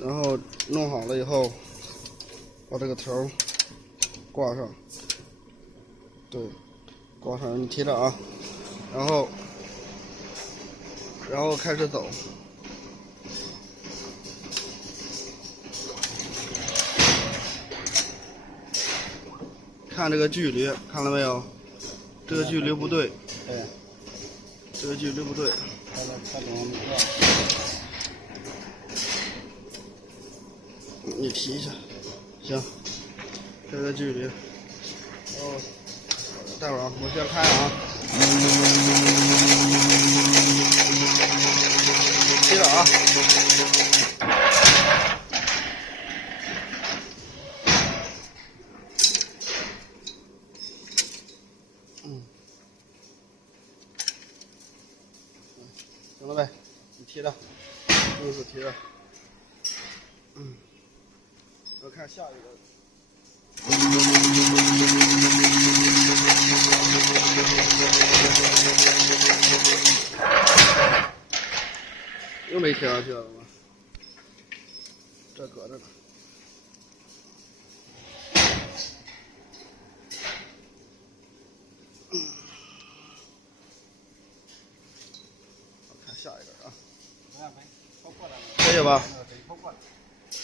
然后弄好了以后，把这个头挂上，对，挂上，你提着啊，然后开始走。看这个距离，看了没有？这个距离不对。对。这个距离不对。你提一下，行。这个距离。哦，待会儿啊，我先开啊。提着啊。行了呗，你提着，意思提着。我看下一个。又没贴上去了吗？这搁着呢。我看下一个啊。可以吧？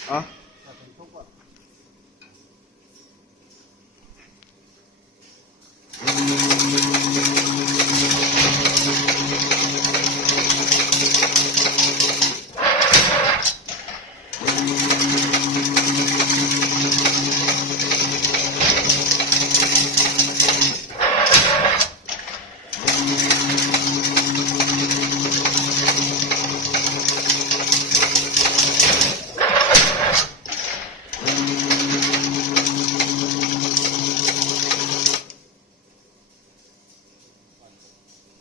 啊。